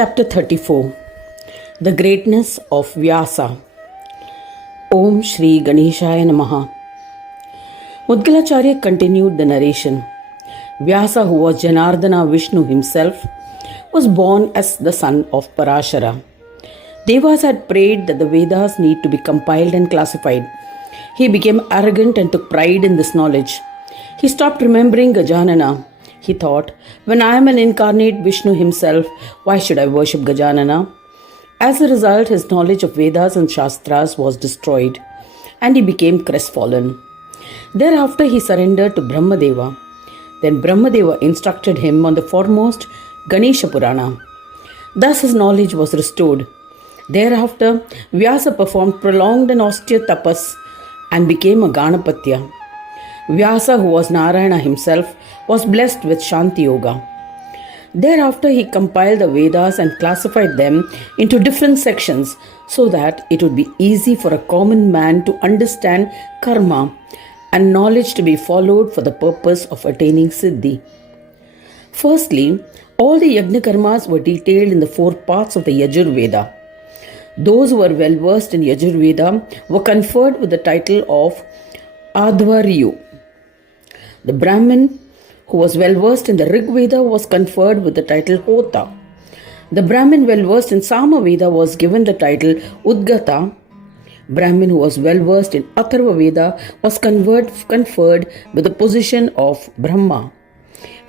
Chapter 34 The Greatness of Vyasa. Om Shri Ganeshaya Namaha. Mudgalacharya continued the narration. Vyasa, who was Janardana Vishnu himself, was born as the son of Parashara. Devas had prayed that the Vedas need to be compiled and classified. He became arrogant and took pride in this knowledge. He stopped remembering Gajanana. He thought, when I am an incarnate Vishnu himself, why should I worship Gajanana? As a result, his knowledge of Vedas and Shastras was destroyed, and he became crestfallen. Thereafter, he surrendered to Brahmadeva. Then Brahmadeva instructed him on the foremost Ganesha Purana. Thus his knowledge was restored. Thereafter, Vyasa performed prolonged and austere tapas and became a Ganapatya. Vyasa, who was Narayana himself, was blessed with Shanti Yoga. Thereafter, he compiled the Vedas and classified them into different sections so that it would be easy for a common man to understand karma and knowledge to be followed for the purpose of attaining Siddhi. Firstly, all the Yajna Karmas were detailed in the 4 parts of the Yajur Veda. Those who were well versed in Yajur Veda were conferred with the title of Adhvaryu. The Brahmin who was well versed in the Rig Veda was conferred with the title Hota. The Brahmin well versed in Sama Veda was given the title Udgata. Brahmin who was well versed in Atharva Veda was conferred with the position of Brahma.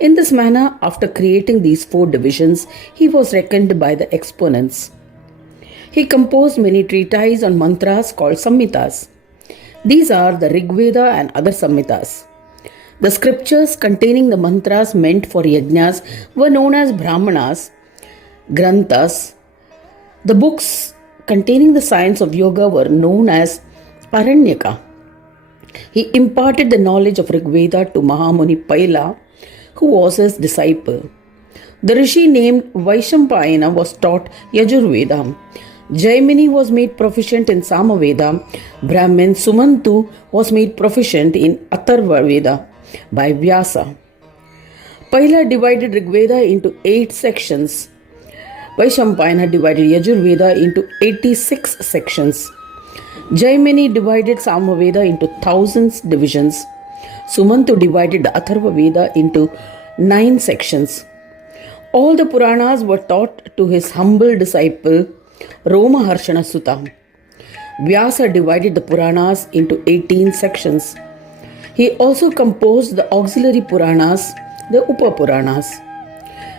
In this manner, after creating these 4 divisions, he was reckoned by the exponents. He composed many treatises on mantras called Samhitas. These are the Rig Veda and other Samhitas. The scriptures containing the mantras meant for yajnas were known as Brahmanas, Granthas. The books containing the science of yoga were known as Aranyaka. He imparted the knowledge of Rig Veda to Mahamuni Paila, who was his disciple. The rishi named Vaishampayana was taught Yajur Veda. Jaimini was made proficient in Sama Veda. Brahmin Sumantu was made proficient in Atharva Veda by Vyasa. Paila divided Rig Veda into 8 sections. Vaishampayana divided Yajur Veda into 86 sections. Jaimini divided Sama Veda into thousands divisions. Sumantu divided the Atharva Veda into 9 sections. All the Puranas were taught to his humble disciple Romaharshana Sutta. Vyasa divided the Puranas into 18 sections. He also composed the auxiliary Puranas, the Upa Puranas.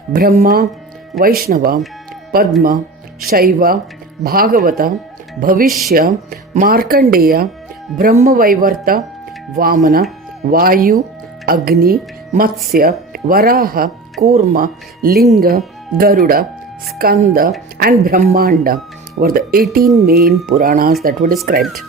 Brahma, Vaishnava, Padma, Shaiva, Bhagavata, Bhavishya, Markandeya, Brahma Vaivarta, Vamana, Vayu, Agni, Matsya, Varaha, Kurma, Linga, Garuda, Skanda and Brahmanda were the 18 main Puranas that were described.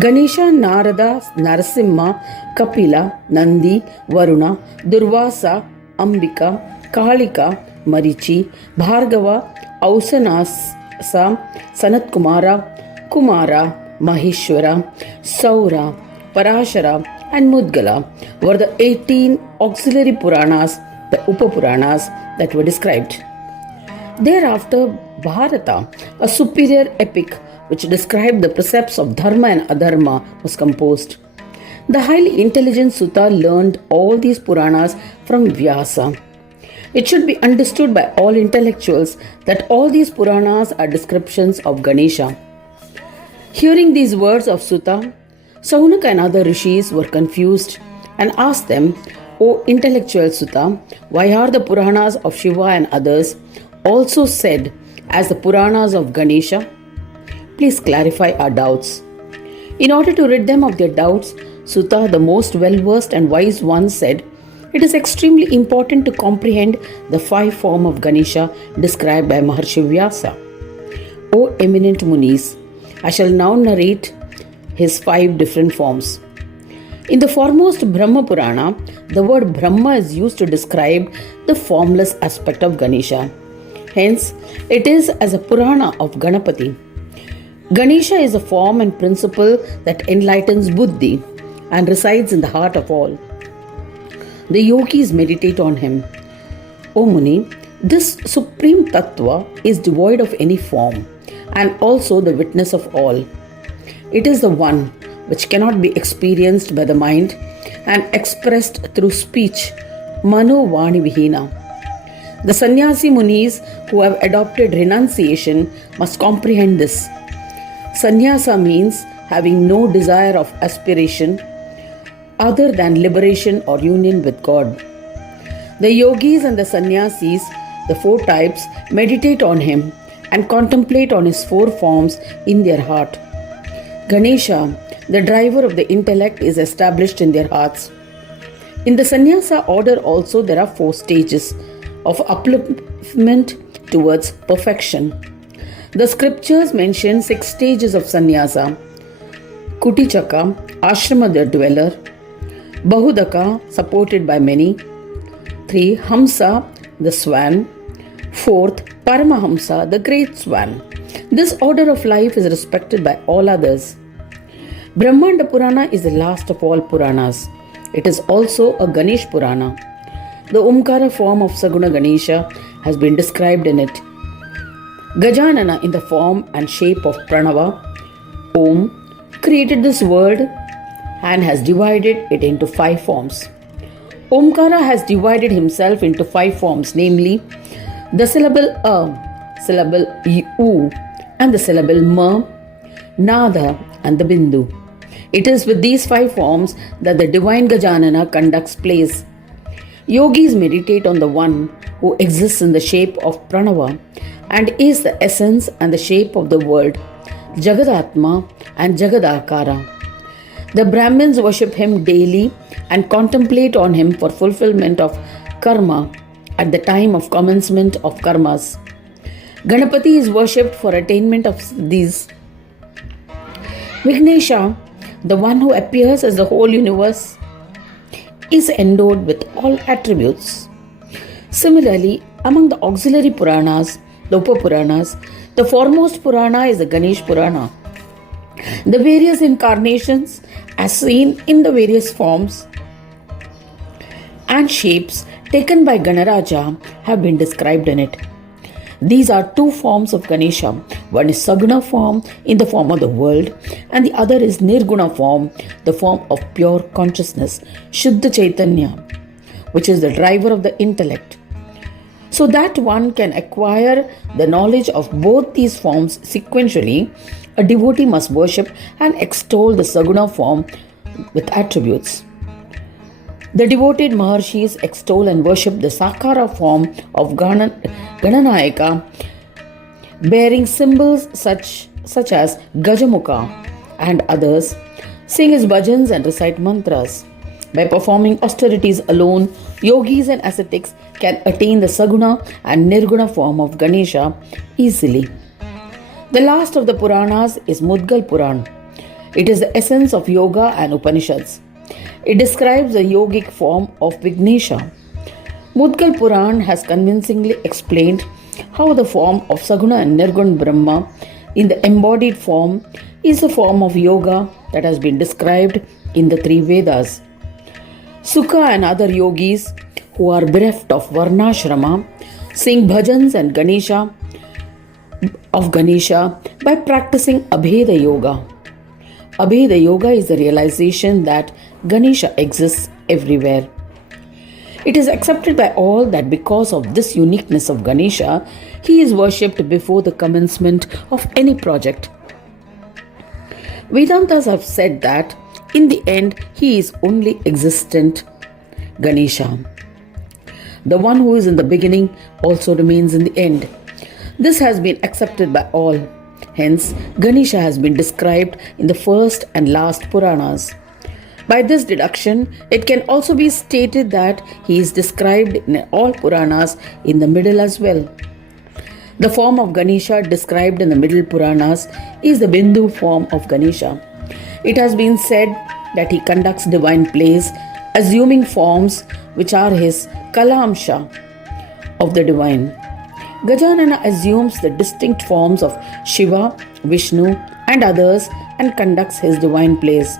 Ganesha, Narada, Narasimha, Kapila, Nandi, Varuna, Durvasa, Ambika, Kalika, Marichi, Bhargava, Ausanasa, Sanat Kumara, Kumara, Maheshwara, Saura, Parashara and Mudgala were the 18 auxiliary Puranas, the Upa Puranas that were described. Thereafter, Bharata, a superior epic which described the precepts of Dharma and Adharma, was composed. The highly intelligent Sutta learned all these Puranas from Vyasa. It should be understood by all intellectuals that all these Puranas are descriptions of Ganesha. Hearing these words of Sutta, Saunaka and other rishis were confused and asked them, O intellectual Sutta, why are the Puranas of Shiva and others also said as the Puranas of Ganesha? Please clarify our doubts. In order to rid them of their doubts, Sutta, the most well-versed and wise one, said, it is extremely important to comprehend the 5 forms of Ganesha described by Maharshi Vyasa. O eminent Munis, I shall now narrate his 5 different forms. In the foremost Brahma Purana, the word Brahma is used to describe the formless aspect of Ganesha. Hence, it is as a Purana of Ganapati. Ganesha is a form and principle that enlightens Buddhi and resides in the heart of all. The yogis meditate on him. O Muni, This supreme tattva is devoid of any form and also the witness of all. It is the one which cannot be experienced by the mind and expressed through speech, mano vani vihina. The sannyasi munis who have adopted renunciation must comprehend this. Sannyasa means having no desire of aspiration other than liberation or union with God. The yogis and the sannyasis, the four types, meditate on him and contemplate on his four forms in their heart. Ganesha, the driver of the intellect, is established in their hearts. In the sannyasa order also there are four stages of upliftment towards perfection. The scriptures mention 6 stages of sannyasa: Kutichaka, ashrama the dweller; Bahudaka, supported by many; 3. Hamsa, the swan; 4th, Paramahamsa, the great swan. This order of life is respected by all others. Brahmanda Purana is the last of all Puranas. It is also a Ganesh Purana. The Omkara form of Saguna Ganesha has been described in it. Gajanana, in the form and shape of Pranava, Om, created this world and has divided it into 5 forms. Omkara has divided himself into 5 forms, namely the syllable A, syllable U, and the syllable Ma, Nada, and the Bindu. It is with these 5 forms that the divine Gajanana conducts plays. Yogis meditate on the one who exists in the shape of Pranava and is the essence and the shape of the world, Jagadatma and Jagadakara. The Brahmins worship him daily and contemplate on him for fulfillment of karma at the time of commencement of karmas. Ganapati is worshipped for attainment of these. Vignesha, the one who appears as the whole universe, is endowed with all attributes. Similarly, among the auxiliary Puranas, the Upapuranas, the foremost Purana is the Ganesh Purana. The various incarnations, as seen in the various forms and shapes taken by Ganaraja, have been described in it. These are 2 forms of Ganesha. One is Saguna form, in the form of the world, and the other is Nirguna form, the form of pure consciousness, Shuddha Chaitanya, which is the driver of the intellect. So that one can acquire the knowledge of both these forms sequentially, a devotee must worship and extol the Saguna form with attributes. The devoted Maharshis extol and worship the Sakara form of Gananayaka, bearing symbols such as Gajamukha and others, sing his bhajans and recite mantras. By performing austerities alone, yogis and ascetics can attain the Saguna and Nirguna form of Ganesha easily. The last of the Puranas is Mudgal Puran. It is the essence of yoga and Upanishads. It describes the yogic form of Vignesha. Mudgal Puran has convincingly explained how the form of Saguna and Nirguna Brahma in the embodied form is a form of yoga that has been described in the 3 Vedas. Sukha and other yogis who are bereft of Varnashrama sing bhajans and Ganesha by practicing Abheda Yoga. Abheda Yoga is the realization that Ganesha exists everywhere. It is accepted by all that because of this uniqueness of Ganesha, he is worshipped before the commencement of any project. Vedantas have said that in the end he is only existent Ganesha. The one who is in the beginning also remains in the end. This has been accepted by all. Hence, Ganesha has been described in the first and last Puranas. By this deduction, it can also be stated that he is described in all Puranas in the middle as well. The form of Ganesha described in the middle Puranas is the Bindu form of Ganesha. It has been said that he conducts divine plays, assuming forms which are his Kalamsha of the divine. Gajanana assumes the distinct forms of Shiva, Vishnu, and others and conducts his divine plays.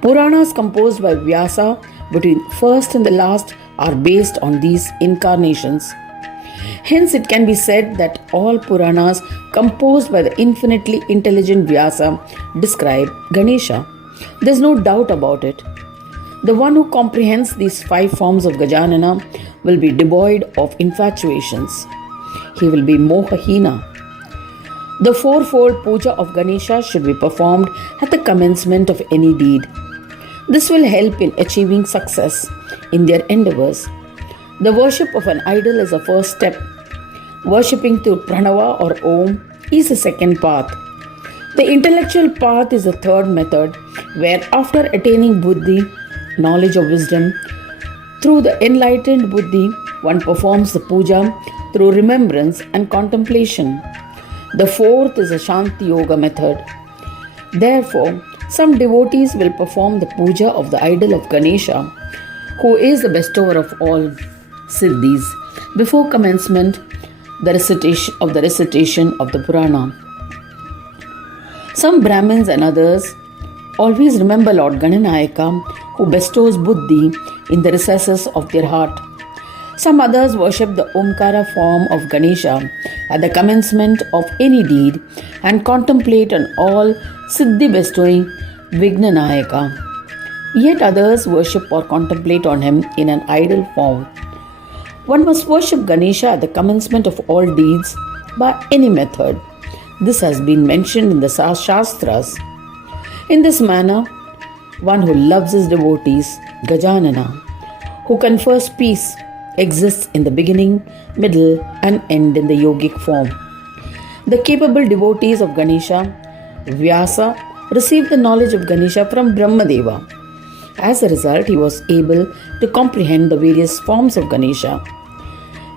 Puranas composed by Vyasa between first and the last are based on these incarnations. Hence, it can be said that all Puranas composed by the infinitely intelligent Vyasa describe Ganesha. There's no doubt about it. The one who comprehends these five forms of Gajanana will be devoid of infatuations. He will be Mohahina. The fourfold puja of Ganesha should be performed at the commencement of any deed. This will help in achieving success in their endeavors. The worship of an idol is a first step. Worshipping through Pranava or Om is the second path. The intellectual path is the third method, where after attaining Buddhi, knowledge of wisdom, through the enlightened Buddhi, one performs the puja through remembrance and contemplation. The fourth is a Shanti Yoga method. Therefore, some devotees will perform the puja of the idol of Ganesha, who is the bestower of all siddhis, before commencement the recitation of the Purana. Some Brahmins and others always remember Lord Gananayaka, who bestows buddhi in the recesses of their heart. Some others worship the Omkara form of Ganesha at the commencement of any deed and contemplate on all siddhi bestowing Vignanayaka. Yet others worship or contemplate on him in an idol form. One must worship Ganesha at the commencement of all deeds by any method. This has been mentioned in the Shastras. In this manner, one who loves his devotees, Gajanana, who confers peace, exists in the beginning, middle, and end in the yogic form. The capable devotees of Ganesha, Vyasa, received the knowledge of Ganesha from Brahmadeva. As a result, he was able to comprehend the various forms of Ganesha.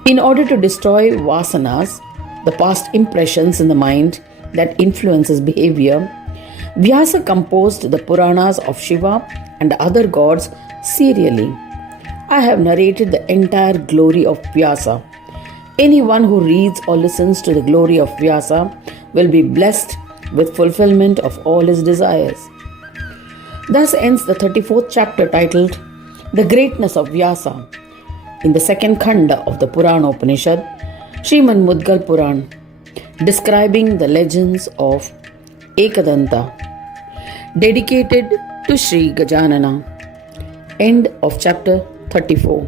In order to destroy vasanas, the past impressions in the mind that influences behavior, Vyasa composed the Puranas of Shiva and other gods serially. I have narrated the entire glory of Vyasa. Anyone who reads or listens to the glory of Vyasa will be blessed with fulfillment of all his desires. Thus ends the 34th chapter titled The Greatness of Vyasa in the second Khanda of the Purana Upanishad, Srimad Mudgal Puran, describing the legends of Ekadanta, dedicated to Sri Gajanana. End of chapter 34.